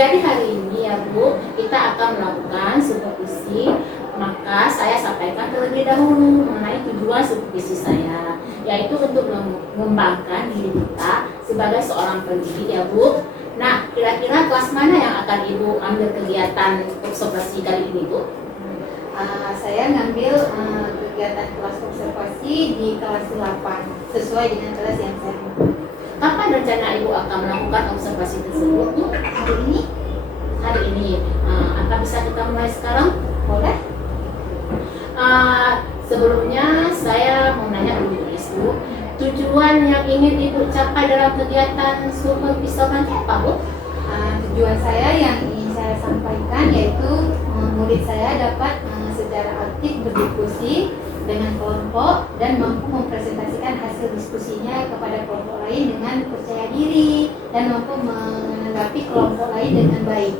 Jadi hari ini ya Bu, kita akan melakukan supervisi. Maka saya sampaikan terlebih dahulu mengenai tujuan supervisi saya, yaitu untuk mengembangkan diri kita sebagai seorang pendidik ya Bu. Nah, kira-kira kelas mana yang akan Ibu ambil kegiatan observasi kali ini Bu? Saya ngambil kegiatan kelas observasi di kelas 8 sesuai dengan kelas yang saya mau. Kapan rencana Ibu akan melakukan observasi tersebut Bu? Hari ini? Hari ini. Apa bisa kita mulai sekarang? Boleh? Sebelumnya saya mau nanya dulu Bu, tujuan yang ingin Ibu capai dalam kegiatan supervisi nanti apa Bu? Tujuan saya yang ingin saya sampaikan yaitu murid saya dapat secara aktif berdiskusi dengan kelompok dan mampu mempresentasikan hasil diskusinya kepada kelompok lain dengan percaya diri dan mampu menanggapi kelompok lain dengan baik.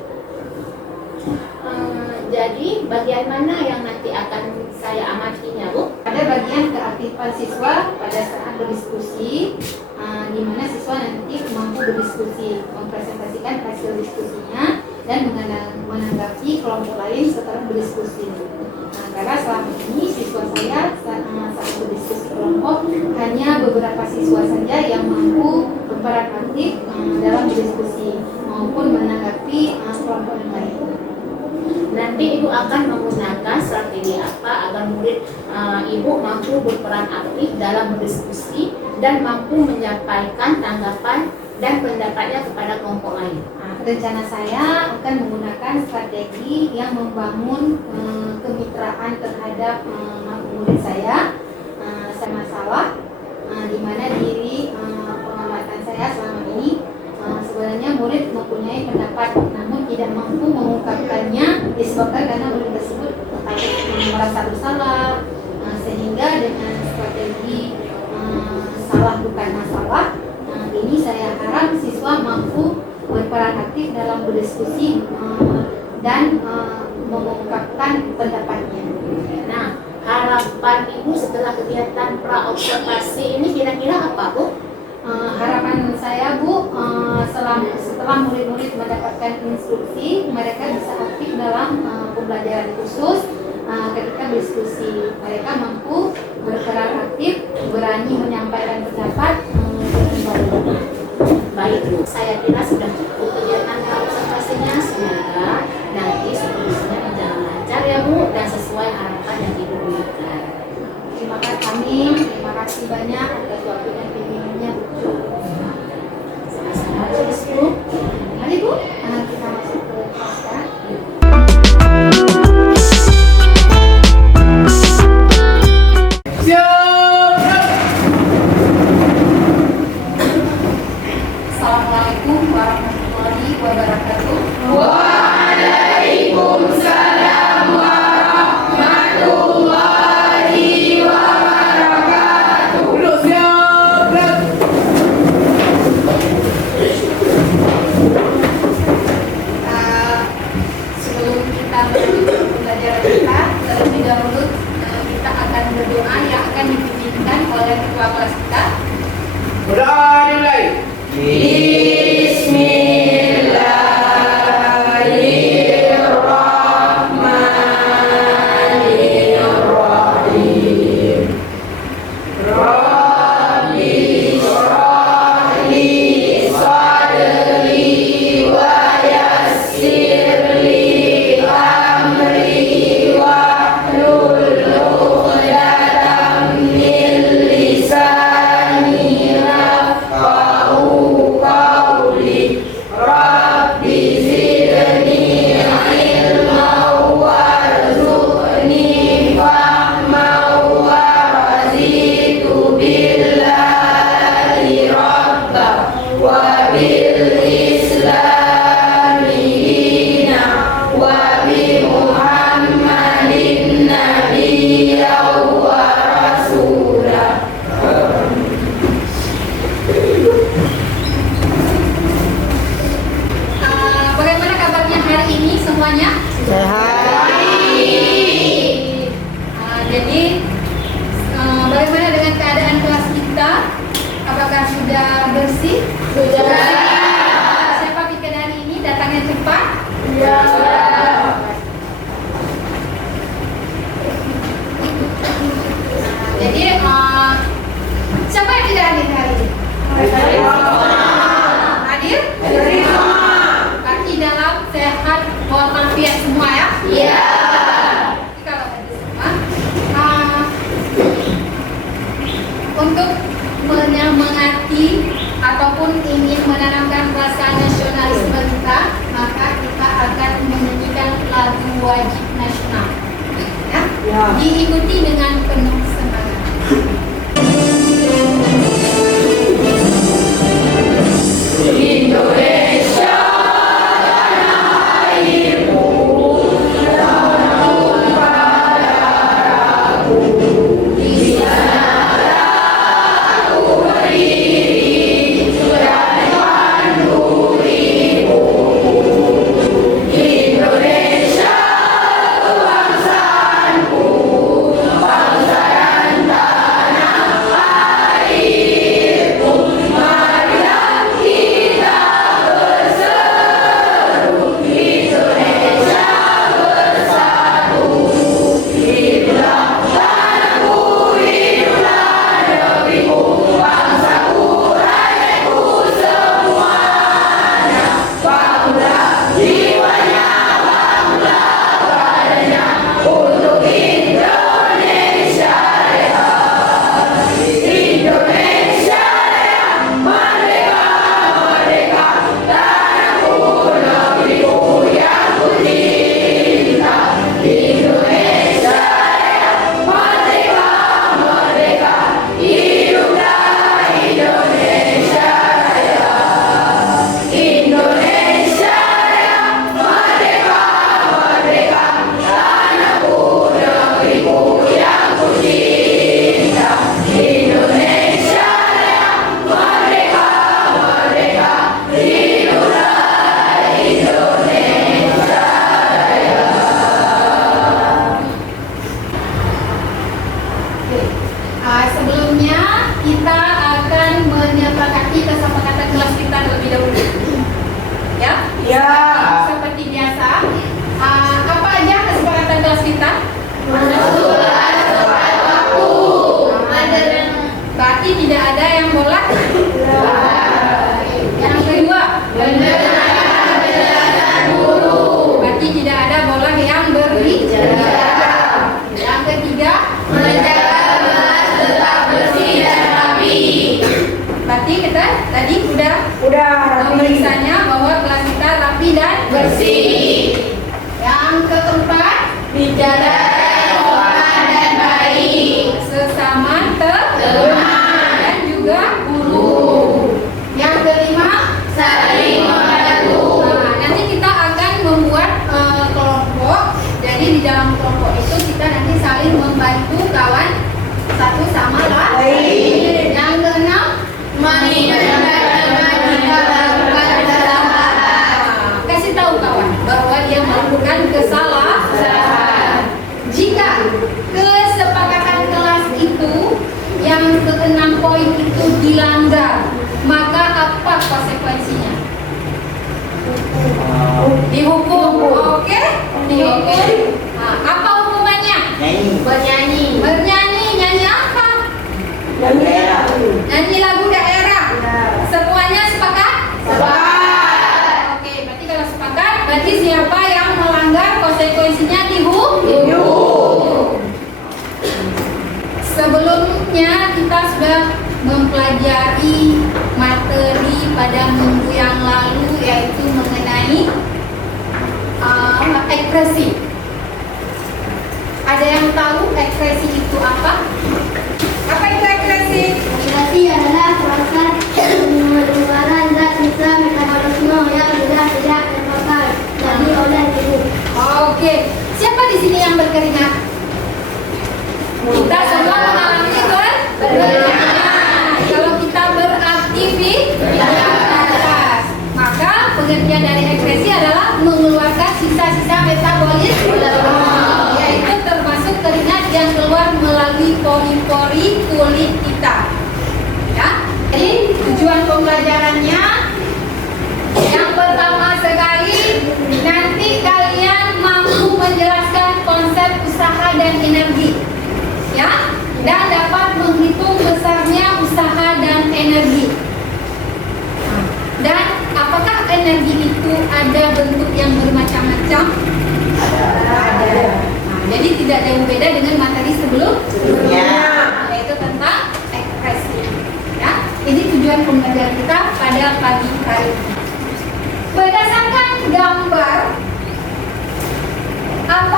Jadi bagian mana yang nanti akan saya amatinya Bu? Pada bagian keaktifan siswa pada saat berdiskusi, di mana siswa nanti mampu berdiskusi, mempresentasikan hasil diskusinya dan menanggapi kelompok lain setelah berdiskusi. Karena selama ini siswa saya saat berdiskusi kelompok hanya beberapa siswa saja yang mampu berperan aktif dalam berdiskusi maupun menanggapi kelompok yang lain. Nanti Ibu akan menggunakan strategi apa agar murid Ibu mampu berperan aktif dalam berdiskusi dan mampu menyampaikan tanggapan dan pendapatnya kepada kelompok lain? Rencana saya akan menggunakan strategi yang membangun kemitraan terhadap murid saya. Masalah di mana diri pengamatan saya selama ini sebenarnya murid mempunyai pendapat namun tidak mampu mengungkapkannya disebabkan karena murid tersebut merasa bersalah, sehingga dengan strategi salah bukan masalah ini saya harap siswa mampu berperan aktif dalam berdiskusi dan mengungkapkan pendapatnya. Nah, harapan Ibu setelah kegiatan pra-observasi ini kira-kira apa Bu? Harapan saya Bu, setelah murid-murid mendapatkan instruksi, mereka bisa aktif dalam pembelajaran khusus. Ketika berdiskusi, mereka mampu berperan aktif, berani menyampaikan pendapat dengan baik. Baik Bu, saya kira sudah cukup kegiatan pra-observasinya. Semoga nanti supervisinya berjalan lancar ya Bu dan sesuai harapan yang Ibu berikan. Terima kasih banyak atas waktu dan bimbingannya Bu. Sama-sama Bu. Mari Bu, kita masuk ke kelas ya. Assalamualaikum warahmatullahi wabarakatuh. Waalaikumsalam warahmatullahi wabarakatuh. Duduk siap. Sebelum kita melanjutkan pembelajaran kita, terlebih dahulu kita akan berdoa yang akan dipimpinkan oleh ketua kelas kita. Berdoa dimulai. Bismillahirrahmanirrahim. Rabbi shrah li sadri wa yassir li amri wahlul 'uqdatam min lisani yafqahu qawli. Rabbi zidni ilman warzuqni fahman wa raditu billahi rabba wa bil islami dina wa bi muhammadin nabiyya wa rasulah. Bagaimana kabarnya hari ini semuanya? Jadi bagaimana dengan keadaan kelas kita? Apakah sudah bersih? Sudah. Siapa pikir hari ini datangnya cepat? wajib nasional. Ya, Ya. diikuti dengan penuh semangat. Indonesia Sebelumnya kita akan menyepakati kesepakatan kelas kita terlebih dahulu. Ya? Ya. Seperti biasa. Apa aja kesepakatan kelas kita? Menentukan tepat waktu. Berarti tidak ada yang bola. Yang kedua, Mendengarkan penjelasan guru. berarti tidak ada bola yang berbicara. Yang ketiga, Menjaga kelas tetap bersih dan rapi. berarti kita tadi udah Udah memeriksanya bahwa kelas kita rapi dan bersih. Yang keempat, Bicara sopan dan baik. sesama Teman. dan juga guru. Yang kelima, Saling membantu. nah, nanti kita akan membuat kelompok. Jadi di dalam kelompok itu kita nanti saling membantu kawan satu sama lain. Yang keenam, Mengingatkan teman jika melakukan kesalahan. kasih tahu kawan bahwa dia melakukan kesalahan. Jika kesepakatan kelas itu yang keenam poin itu dilanggar, maka apa konsekuensinya? Dihukum. Oke? Dihukum. Nah, apa hukumannya? Bernyanyi. Bernyanyi. Nyanyi apa? Nyanyi lagu daerah. Semuanya sepakat? Sepakat. Oke, berarti kalau sepakat, berarti siapa yang melanggar konsekuensinya dihukum. Sebelumnya kita sudah mempelajari materi pada minggu yang lalu, yaitu mengenai ekspresi. Ada yang tahu ekspresi itu apa? Apa itu ekspresi? Ekspresi adalah proses pengeluaran zat sisa metabolisme yang sudah tidak terpakai lagi oleh tubuh. Oke, siapa di sini yang berkeringat? Kita semua mengalami berkeringat. Kalau kita beraktivitas, maka pengertian dari ekspresi adalah mengeluarkan sisa-sisa metabolisme, yaitu termasuk keringat yang keluar melalui pori-pori kulit kita. Ya, jadi tujuan pembelajarannya yang pertama sekali, nanti kalian mampu menjelaskan konsep usaha dan energi, ya, dan dapat menghitung besarnya usaha dan energi. Dan apakah energi itu ada bentuk yang bermacam-macam? Ada. Nah, jadi tidak jauh beda dengan materi sebelumnya, yaitu tentang ekspresi. Ya, ini tujuan pembelajaran kita pada pagi hari ini. Berdasarkan gambar, apa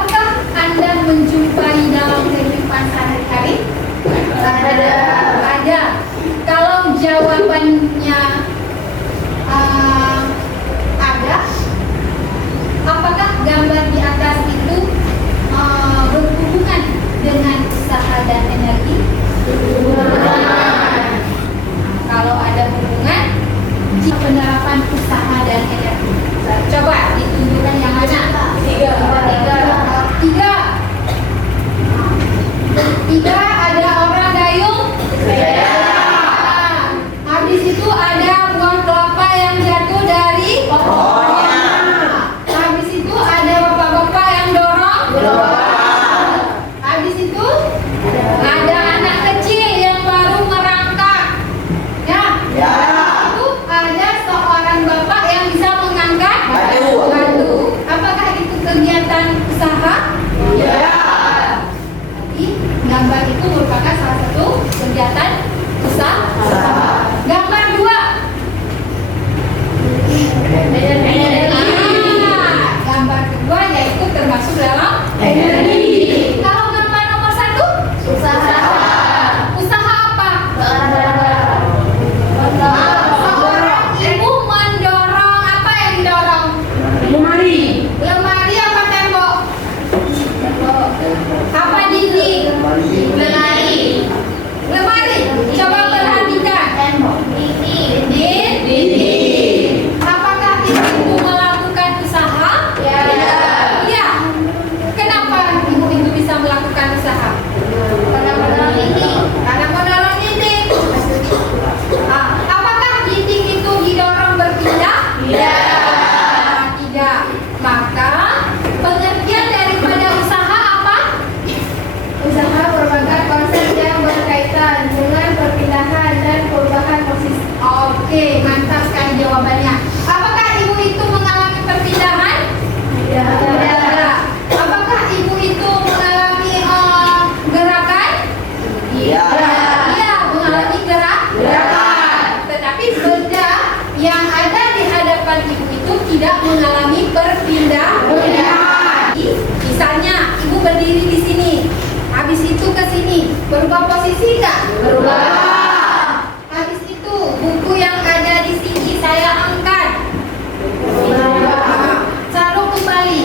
dalam Energi. Kalau gambar nomor 1, Usaha. usaha apa? Seorang ibu mendorong apa yang didorong? Lemari. Lemari apa tembok? Apa dinding? Lemari. Lemari. Coba perhatikan. Dinding. Apakah ibu melakukan usaha? Iya. Kenapa ibu itu bisa melakukan usaha? Karena mendorong dinding. Apakah dinding itu didorong berpindah? Tidak. Maka pengertian daripada usaha apa? Usaha merupakan konsep yang berkaitan dengan perpindahan dan perubahan posisi. Oke, mantap sekali jawabannya. Apakah ibu itu mengalami perpindahan? Tidak. Apakah ibu itu mengalami gerakan? Iya. Iya, mengalami gerakan. Tetapi benda yang ada di hadapan ibu itu tidak mengalami perpindahan. Misalnya, ibu berdiri di sini, habis itu ke sini, berubah posisi nggak? Berubah. Habis itu buku yang ada di sini saya angkat. Taruh kembali.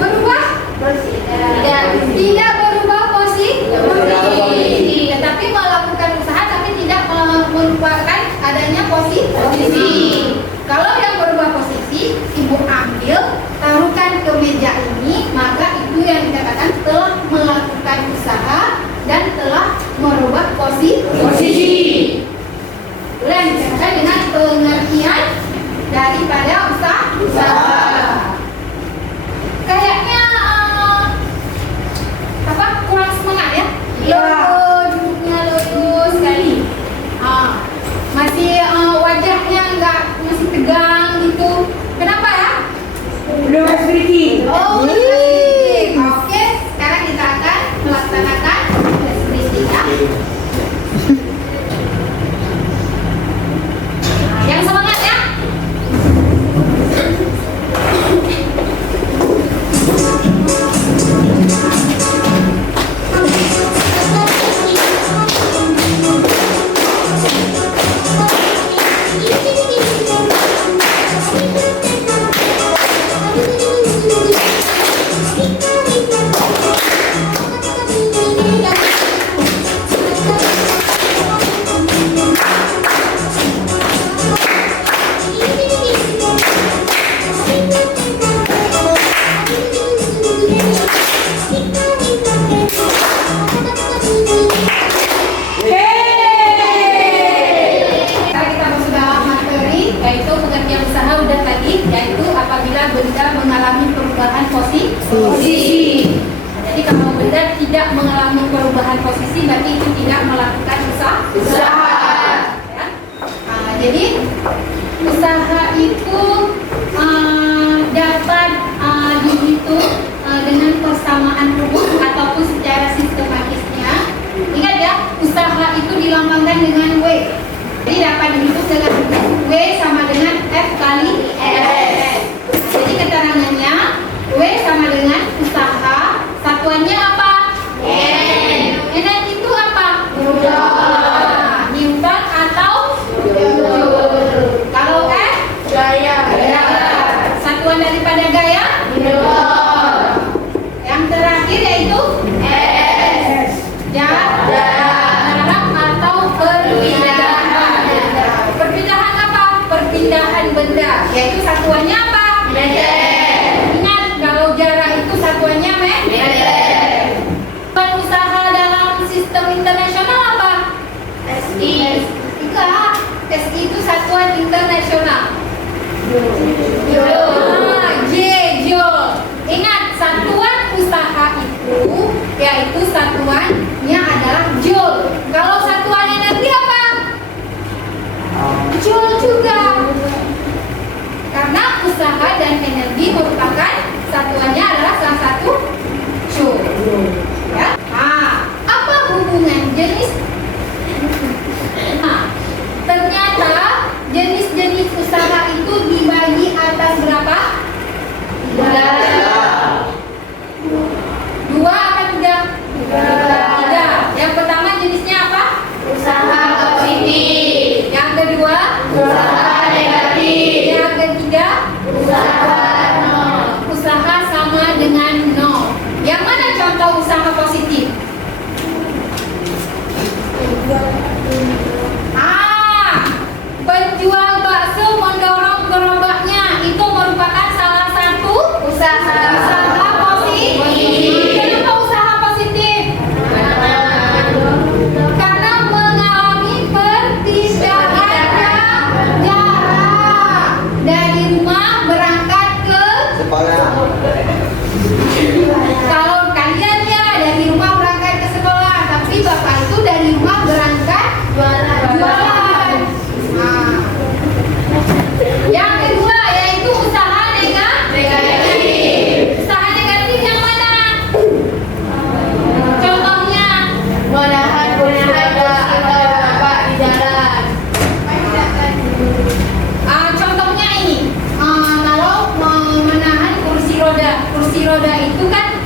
Berubah? Tidak berubah posisi. Tetapi melakukan usaha tapi tidak melupakan adanya posisi. Kalau yang berubah posisi, ibu ambil, taruhkan ke meja ini, maka itu yang dikatakan telah melakukan usaha dan telah merubah posisi. Itulah yang dikatakan dengan pengertian daripada usaha. Kayaknya kurang semangat ya? Duduknya lurus sekali. Masih wajahnya masih tegang gitu. Kenapa ya? Belum sedikit. Oh, sedikit. Oke, sekarang kita akan melaksanakan tes breathing ya. Yang semangat ya. Sekarang kita masuk dalam materi, yaitu pengertian usaha udah tadi, yaitu apabila benda mengalami perubahan posisi. Jadi kalau benda tidak mengalami perubahan posisi, berarti itu tidak melakukan usaha. Ya. Jadi usaha itu dapat dihitung dengan persamaan rumus ataupun secara sistematisnya. Ingat ya, usaha itu dilambangkan dengan W. Jadi dapat dihitung dengan W sama dengan F kali S. Jadi keterangannya W sama dengan usaha, satuannya apa? N itu apa? Newton atau Joule. Kalau F? Gaya. Satuan daripada gaya? Yang terakhir yaitu S. Jarak atau perpindahan. Perpindahan apa? Perpindahan benda. Yaitu satuannya apa? Ingat, kalau jarak itu satuannya meter. Usaha dalam sistem internasional apa? SI. Enggak, SI itu satuan internasional. Joule. Ingat, satuan usaha itu yaitu satuannya adalah Joule. Kalau satuan energi apa? Joule juga. Karena usaha dan energi merupakan satuannya adalah salah satu Joule. Ya. Apa hubungan jenis? Ternyata jenis-jenis usaha itu dibagi atas berapa? kursi roda itu kan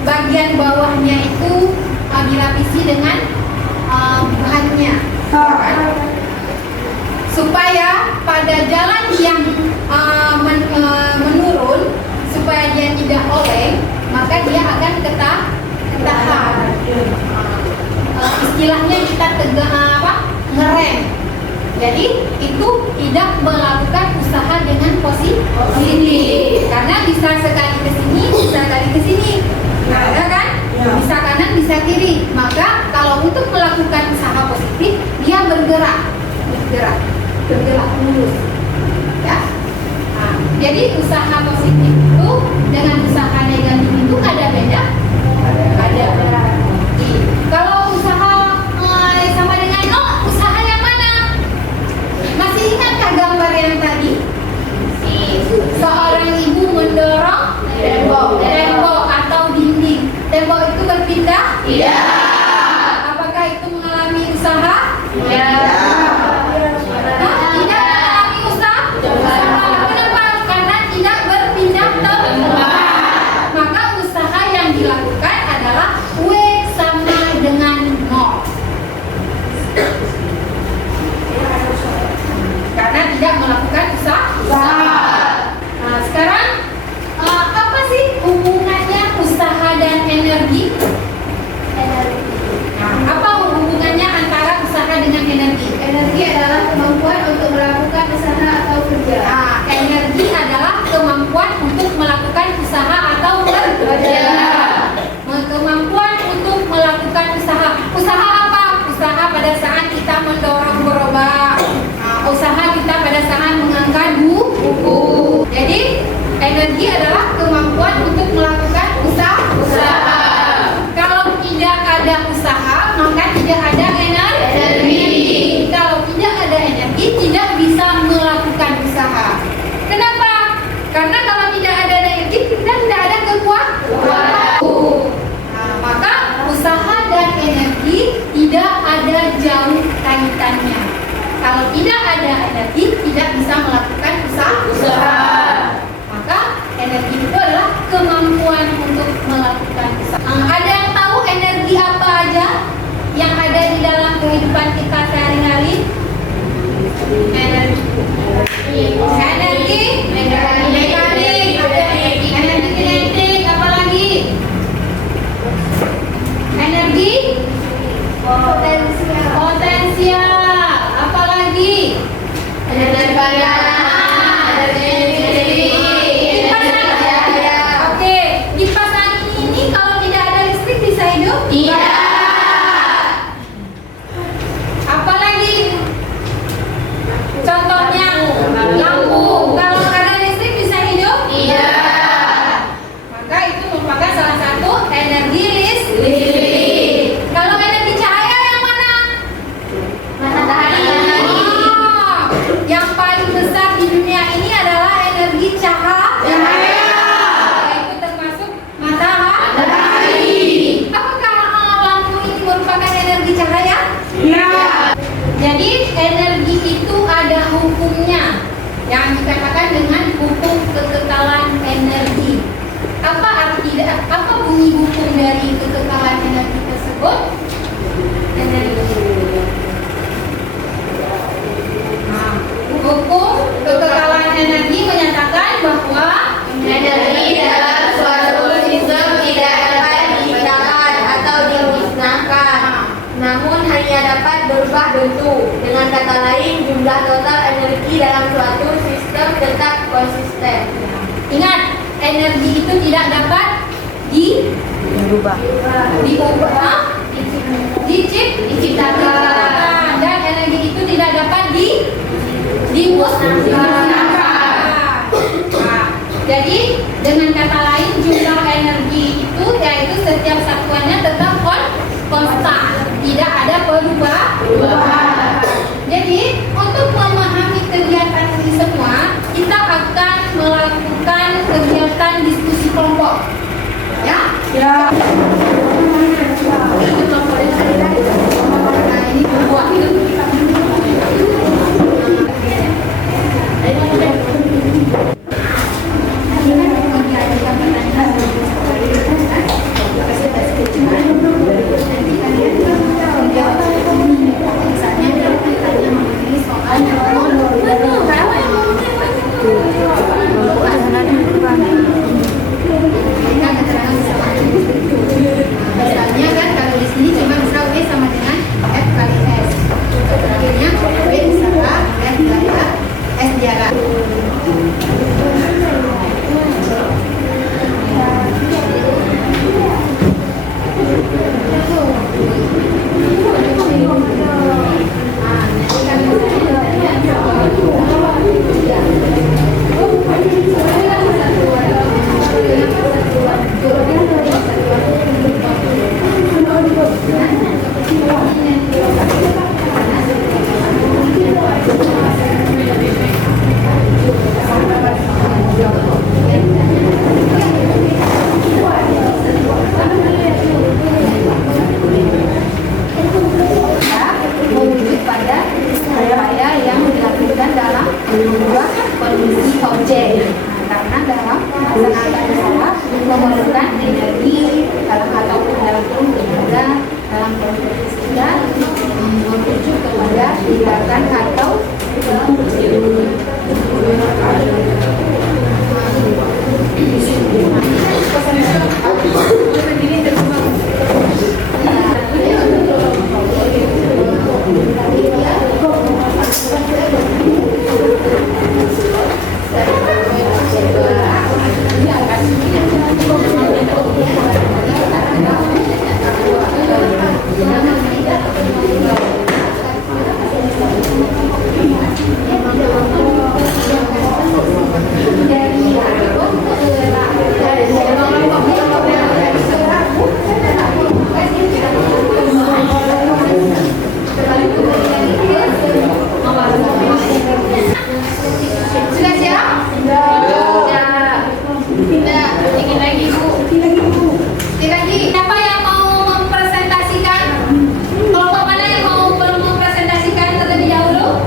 bagian bawahnya itu dilapisi dengan bahannya, supaya pada jalan yang menurun, supaya dia tidak oleng, maka dia akan ketahan. Istilahnya kita ngerem. Jadi itu tidak melakukan usaha dengan positif, karena bisa sekali ke sini, bisa sekali ke sini, ada kan? Bisa kanan, bisa kiri. Maka kalau untuk melakukan usaha positif, dia bergerak lurus, ya. Nah, jadi usaha positif itu dengan usaha negatif itu ada beda? Ada. Kalau usaha sama dengan nol, usaha yang mana? Masih ingatkah gambar yang tadi? Seorang ibu mendorong tembok atau dinding. Tembok itu berpindah? Iya. Apakah itu mengalami usaha? Iya. Tidak mengalami usaha? Kenapa? Karena tidak berpindah tempat. Maka usaha yang dilakukan adalah W sama dengan 0. Karena tidak melakukan usaha. Nah, sekarang apa sih hubungannya usaha dan energi? Nah, apa hubungannya antara usaha dengan energi? Energi adalah kemampuan untuk melakukan usaha atau kerja. Nah, energi adalah kemampuan untuk melakukan usaha atau kerja. Kemampuan untuk melakukan usaha. Usaha apa? Usaha pada saat kita mendorong gerobak. Usaha kita pada saat mengangkat buku. Jadi energi adalah kemampuan untuk melakukan usaha. Kalau tidak ada usaha, maka tidak ada energi. Kalau tidak ada energi, tidak bisa melakukan usaha. Kenapa? Karena kalau tidak ada energi, kita tidak ada kekuatan. Nah, maka usaha dan energi tidak ada jauh kaitannya. Kalau tidak ada energi, tidak bisa melakukan usaha. Maka energi itu adalah kemampuan untuk melakukan usaha. Ada yang tahu energi apa aja yang ada di dalam kehidupan kita sehari-hari? Energi mekanik, energi kinetik, apa lagi? Energi potensial, apa lagi? Energi panas. Oke, kipas angin ini kalau tidak ada listrik bisa hidup? Iya. Apa lagi? Contohnya lampu. Kalau ada listrik bisa hidup? Iya. Maka itu merupakan salah satu energi listrik. Kalau energi cahaya yang mana? Matahari. Yang paling besar di dunia ini adalah energi cahaya. Itu termasuk matahari. Apakah lampu ini merupakan energi cahaya? Iya. Jadi energi itu ada hukumnya yang dikatakan dengan hukum kekekalan energi. Apa bunyi hukum dari kekekalan energi tersebut? Nah, hukum kekekalan energi menyatakan bahwa Energi dalam suatu sistem tidak dapat diciptakan atau dimusnahkan, namun hanya dapat berubah bentuk. Dengan kata lain, jumlah total energi dalam suatu sistem tetap konsisten. ingat, energi itu tidak dapat diciptakan, dan energi itu tidak dapat dimusnahkan. Nah, jadi dengan kata lain, jumlah energi itu yaitu setiap satuannya tetap konstan, tidak ada perubahan. Jadi untuk memahami kegiatan ini semua, kita akan melakukan kegiatan diskusi kelompok. Ya? Ya. Nah, ini buat Merujuk pada upaya yang dilakukan dalam mengubah kondisi objek. Karena dalam melaksanakan usaha memerlukan energi ataupun dalam proses kita merujuk kepada tindakan atau sudah siap? Sudah. Sedikit lagi Bu. Sedikit lagi. Siapa yang mau mempresentasikan? Kelompok mana yang mau mempresentasikan terlebih dahulu?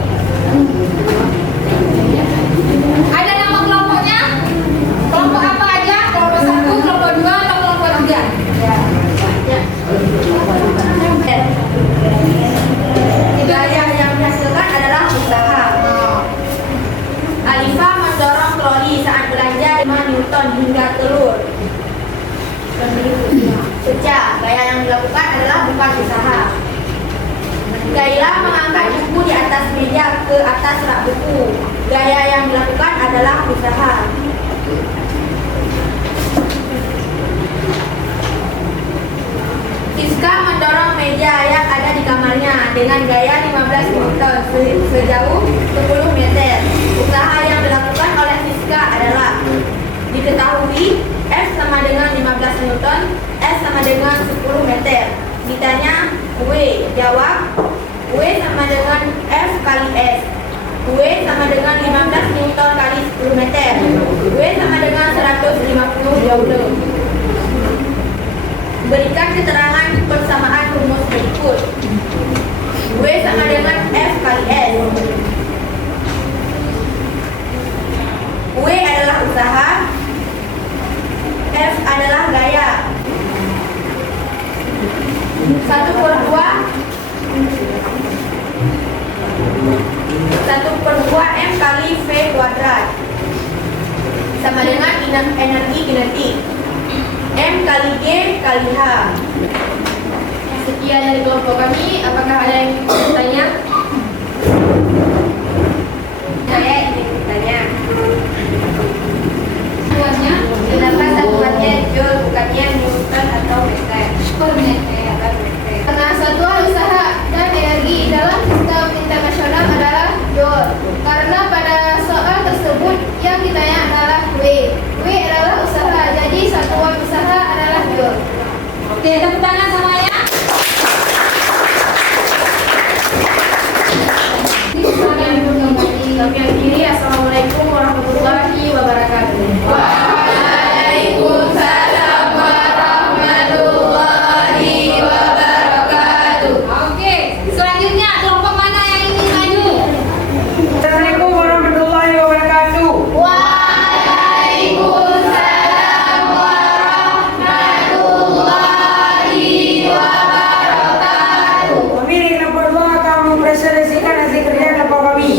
Ada nama kelompoknya? Kelompok apa aja? Kelompok 1, kelompok 2, atau kelompok 3? Gaya yang dihasilkan adalah usaha. Alifah mendorong troli saat belanja 5 Newton hingga telur. Pecah, gaya yang dilakukan adalah bukan usaha. Gaila mengangkat buku di atas meja ke atas rak buku. Gaya yang dilakukan adalah usaha. Siska mendorong meja yang ada di kamarnya dengan gaya 15 Newton sejauh 10 meter. Usaha yang dilakukan oleh Siska adalah diketahui F sama dengan 15 Newton, S sama dengan 10 meter. Ditanya W, jawab W sama dengan F kali S. W sama dengan 15 Newton kali 10 meter. W sama dengan 150 joule. Berikan keterangan persamaan rumus berikut. W sama dengan F kali S. W adalah usaha, F adalah gaya. 1/2 M kali V kuadrat sama dengan energi kinetik M kali G kali H. Sekian dari kelompok kami. Apakah ada yang bertanya? Saya ingin bertanya. Tuannya Kenapa satuannya joule bukannya Newton atau meter? per meter. Karena satuan usaha dan energi dalam sistem internasional adalah joule. Karena pada soal tersebut yang ditanya adalah W. W adalah usaha, jadi satuan usaha adalah joule. Oke, tepuk tangan semuanya. Silakan duduk kembali. Kami akhiri. Assalamualaikum warahmatullahi wabarakatuh. Waalaikumsalam warahmatullahi wabarakatuh. Oke, selanjutnya kelompok mana yang ingin maju? Assalamualaikum warahmatullahi wabarakatuh. Waalaikumsalam warahmatullahi wabarakatuh. Kami di kelompok 2 akan mempresentasikan hasil kerja kelompok kami.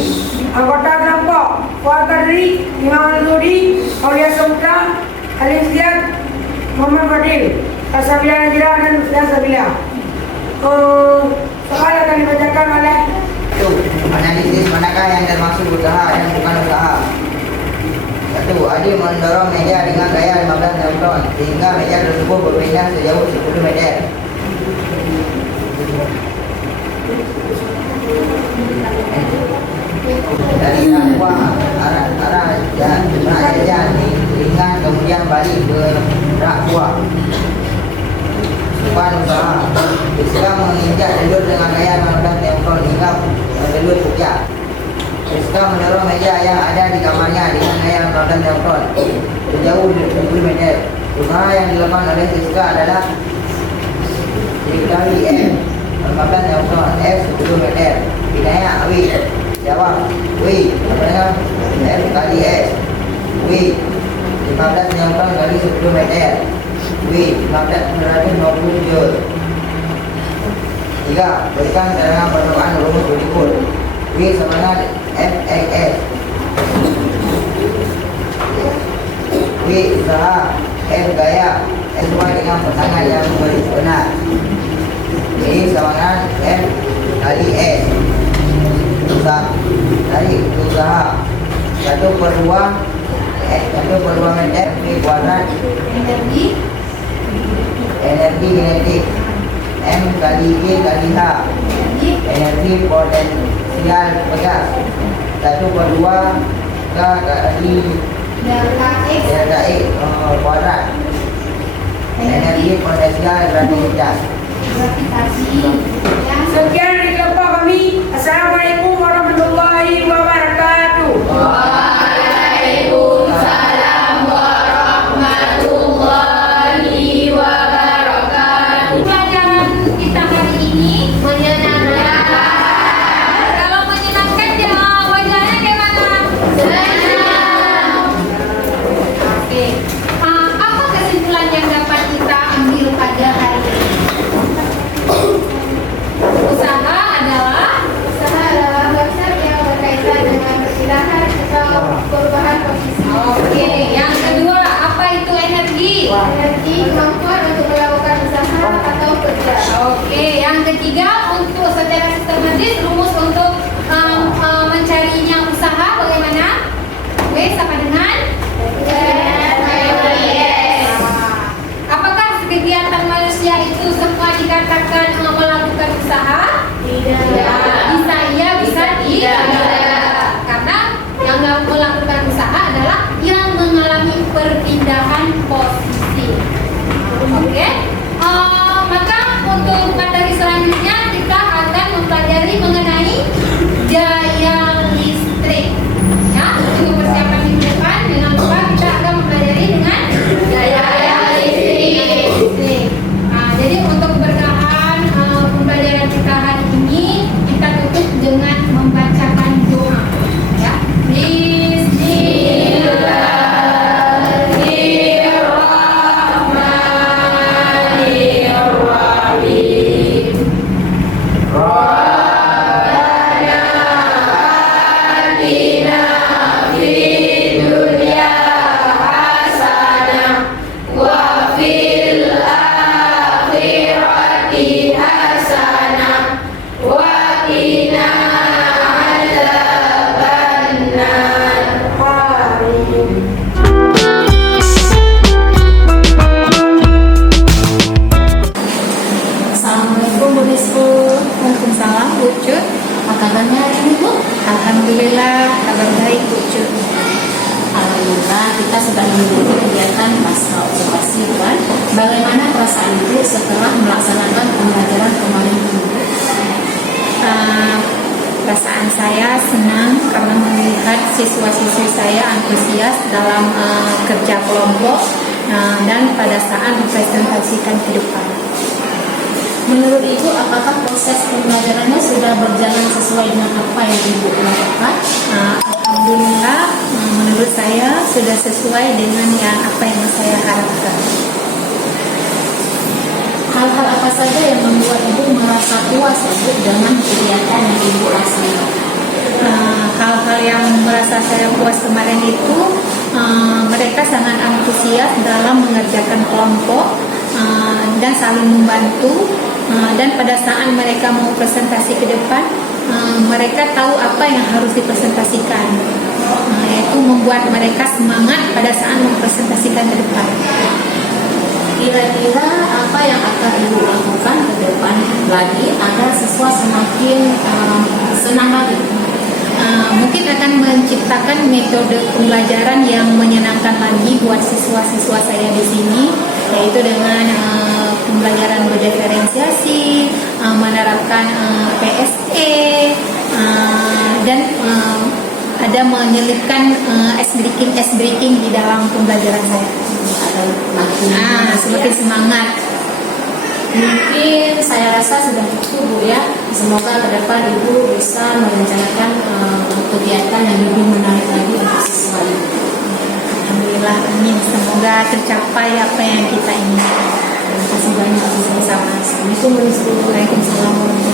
Anggota kelompok Fuad Kadri, Imam Al-Nudi, Aulia Samudra, Alif Ziad, Muhammad Fadil, Kasabila Najira dan Yasabila. Soal akan dibacakan oleh Analisis manakah yang termasuk usaha dan bukan usaha. 1. Adi mendorong meja dengan gaya 15 Newton sehingga meja tersebut berpindah sejauh 10 meter. Dari arah jajan ringan kemudian balik ke rak buah. Bukan usaha. Siska menginjak telur dengan gaya 15 Newton hingga telur pecah. Siska mendorong meja yang ada di kamarnya dengan gaya melangkah telepon sejauh 20 meter. Usaha yang dilakukan oleh Siska adalah diketahui M 15 telepon, F 10 meter. Bidanya W. Jawab W apanya F kali S. W 15 telepon kali 10 meter. W 15 joule. 3. Berikan keterangan permukaan rumus berikut. W sama dengan FXS. W usaha, F gaya, sesuai dengan pasangan yang benar. W sama dengan F kali S. Dari usaha 1/2 meter V kuadrat energi kinetik M kali G kali H energi potensial pegas 1/2 K kali delta X kuadrat energi potensial gravitasi. Sekian dari kelompok kami. Assalamualaikum warahmatullahi wabarakatuh. Waalaikumsalam warahmatullahi wabarakatuh. Pelajaran kita hari ini Menyenangkan. kalau menyenangkan wajahnya gimana? Oke. Apa kesimpulan yang dapat kita ambil pada hari ini? Usaha adalah konsep yang berkaitan dengan perpindahan atau perubahan posisi. oke. Yang kedua, apa itu energi? Energi kemampuan untuk melakukan usaha atau kerja. Oke. Yang ketiga, untuk secara sistematis rumus untuk mencarinya usaha bagaimana? W sama dengan apakah kegiatan manusia itu semua dikatakan melakukan usaha? Tidak. Bisa iya, bisa tidak. Karena yang melakukan usaha adalah yang mengalami perpindahan posisi. Oke. Maka untuk materi selanjutnya kita akan mempelajari mengenai daya listrik. Ya, untuk persiapan minggu depan jangan lupa kita akan mempelajari dengan daya listrik. Nah, jadi untuk keberkahan pembelajaran kita hari ini kita tutup dengan membacakan doa. Ya, Assalamualaikum Bu Risku. Waalaikumsalam, Bu Cut. Apa kabarnya hari ini Bu? Alhamdulillah, kabar baik, Bu Cut. Alhamdulillah kita sedang mengikuti kegiatan pasca observasi kan. Bagaimana perasaan Ibu setelah melaksanakan pembelajaran kemarin Bu? Perasaan saya senang karena melihat siswa-siswi saya antusias dalam kerja kelompok dan pada saat mempresentasikan ke depan. Menurut Ibu, apakah proses pembelajarannya sudah berjalan sesuai dengan apa yang Ibu lakukan? Alhamdulillah, menurut saya sudah sesuai dengan apa yang saya harapkan. Hal-hal apa saja yang membuat Ibu merasa puas Bu dengan kegiatan yang Ibu laksanakan? Hal-hal yang merasa saya puas kemarin itu mereka sangat antusias dalam mengerjakan kelompok dan saling membantu, dan pada saat mereka mau presentasi ke depan mereka tahu apa yang harus dipresentasikan, yaitu membuat mereka semangat pada saat mempresentasikan ke depan. Kira-kira apa yang akan Ibu lakukan ke depan lagi agar siswa semakin senang lagi? Mungkin akan menciptakan metode pembelajaran yang menyenangkan lagi buat siswa-siswa saya di sini, yaitu dengan pembelajaran berdiferensiasi, menerapkan PSE, dan ada menyelipkan ice breaking di dalam pembelajaran saya. Atau makin Semakin semangat. Mungkin saya rasa sudah cukup Bu ya. Semoga ke depan Ibu bisa merencanakan kegiatan yang lebih menarik lagi untuk siswa Ibu. Alhamdulillah, amin. Semoga tercapai apa yang kita inginkan. Terima kasih banyak. Sama-sama. Assalamualaikum warahmatullahi wabarakatuh.